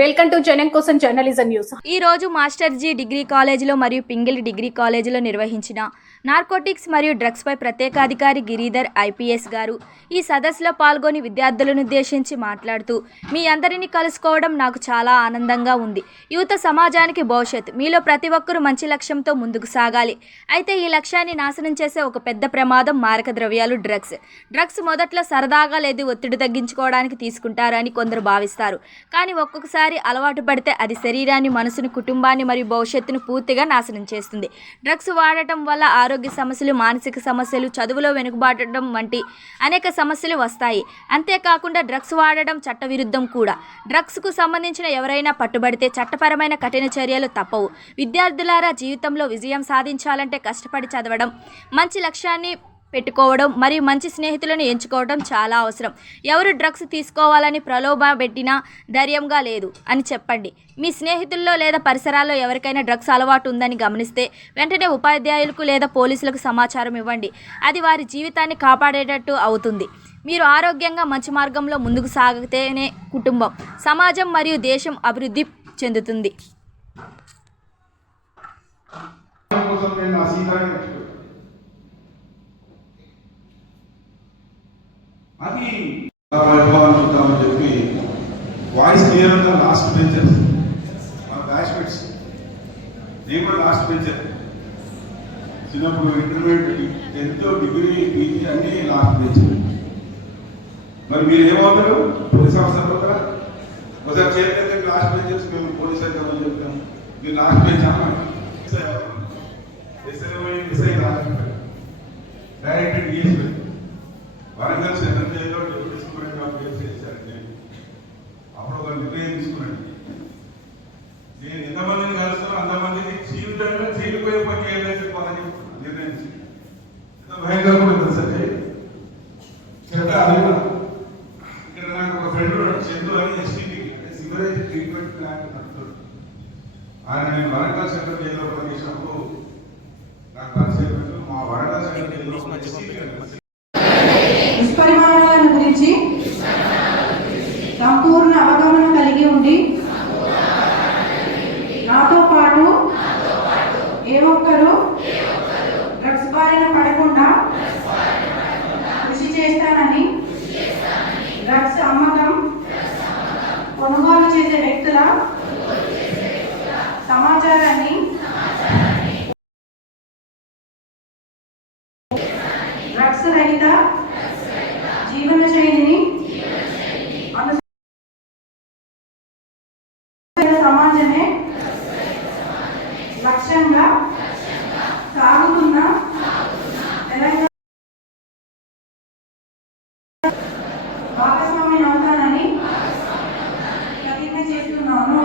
Welcome to జనం కోసం journalism news. ఈ రోజు మాస్టర్ జీ డిగ్రీ కాలేజీలో మరియు పింగిల్ డిగ్రీ కాలేజీలో నిర్వహించిన నార్కోటిక్స్ మరియు డ్రగ్స్ పై ప్రత్యేకాధికారి గిరిధర్ ఐపీఎస్ గారు ఈ సదస్సులో పాల్గొని విద్యార్థులను ఉద్దేశించి మాట్లాడుతూ, మీ అందరినీ కలుసుకోవడం నాకు చాలా ఆనందంగా ఉంది. యువత సమాజానికి భవిష్యత్తు. మీలో ప్రతి ఒక్కరూ మంచి లక్ష్యంతో ముందుకు సాగాలి. అయితే ఈ లక్ష్యాన్ని నాశనం చేసే ఒక పెద్ద ప్రమాదం మారక ద్రవ్యాలు, డ్రగ్స్ మొదట్లో సరదాగా లేదు ఒత్తిడి తగ్గించుకోవడానికి తీసుకుంటారని కొందరు భావిస్తారు. కానీ ఒక్కొక్కసారి అలవాటు పడితే అది శరీరాన్ని, మనసును, కుటుంబాన్ని మరియు భవిష్యత్తును పూర్తిగా నాశనం చేస్తుంది. డ్రగ్స్ వాడటం వల్ల ఆరోగ్య సమస్యలు, మానసిక సమస్యలు, చదువులో వెనుకబాటడం వంటి అనేక సమస్యలు వస్తాయి. అంతేకాకుండా డ్రగ్స్ వాడడం చట్టవిరుద్ధం కూడా. డ్రగ్స్కు సంబంధించిన ఎవరైనా పట్టుబడితే చట్టపరమైన కఠిన చర్యలు తప్పవు. విద్యార్థులారా, జీవితంలో విజయం సాధించాలంటే కష్టపడి చదవడం, మంచి లక్ష్యాన్ని పెట్టుకోవడం మరియు మంచి స్నేహితులను ఎంచుకోవడం చాలా అవసరం. ఎవరు డ్రగ్స్ తీసుకోవాలని ప్రలోభ పెట్టినా ధైర్యంగా లేదు అని చెప్పండి. మీ స్నేహితుల్లో లేదా పరిసరాల్లో ఎవరికైనా డ్రగ్స్ అలవాటు ఉందని గమనిస్తే వెంటనే ఉపాధ్యాయులకు లేదా పోలీసులకు సమాచారం ఇవ్వండి. అది వారి జీవితాన్ని కాపాడేటట్టు అవుతుంది. మీరు ఆరోగ్యంగా మంచి మార్గంలో ముందుకు సాగితేనే కుటుంబం, సమాజం మరియు దేశం అభివృద్ధి చెందుతుంది. అది చూద్దామని చెప్పి వాయిస్ క్లియర్ గా లాస్ట్ బెంచర్ మా బ్యాచ్మేట్స్, నేను కూడా లాస్ట్ బెంచర్. చిన్నప్పుడు ఇంటర్మీడియట్, 10th, డిగ్రీ, పీజీ అన్ని లాస్ట్ బెంచర్. మరి మీరు ఏమవుతారు? పోలీస్ ఆఫీసర్ అవుతారా? ఒకసారి చేతి లాస్ట్ బెంచర్స్ మేము పోలీస్ అవుతామని చెప్తాము. మీరు last bench SI direct DSP Warangal central జైల్లో డిప్యూటీ సూపరింటెండెంట్ చేశారు. నేను అప్పుడు ఒక నిర్ణయం తీసుకున్నాను. నేను ఎంతమందిని కలుస్తానో అంతమందికి జీవితంలో చేయకపోయే పని ఏదైతే చెప్పాలని నిర్ణయించి ఎంత భయంకరంగా ఉంటుంది సార్. చెప్తా అది కూడా. ఇక్కడ నాకు ఒక ఫ్రెండ్ ఉన్నాడు, చందు అని, ఎస్టీపీ సివరేజ్ ట్రీట్మెంట్ ప్లాంట్ నడుపుతాడు. ఆయన నేను వరంగల్ సెంట్రల్ జైల్లో పనిచేసినప్పుడు నాకు పరిచయం. మా వరంగల్ సెంట్రల్ జైల్లో దుష్పరిమాణాలను గురించి సంపూర్ణ అవగాహన కలిగి ఉండి నాతో పాటు ఏ ఒక్కరూ డ్రగ్స్ బారిన పడకుండా కృషి చేస్తానని, డ్రగ్స్ అమ్మకం, కొనుగోలు చేసే వ్యక్తుల సమాచారాన్ని డ్రగ్స్ రహిత జీవన శైలిని సమాజమే లక్ష్యంగా సాగుతున్న తెలంగాణ భాగస్వామి అవుతానని ప్రతిజ్ఞ చేస్తున్నాను.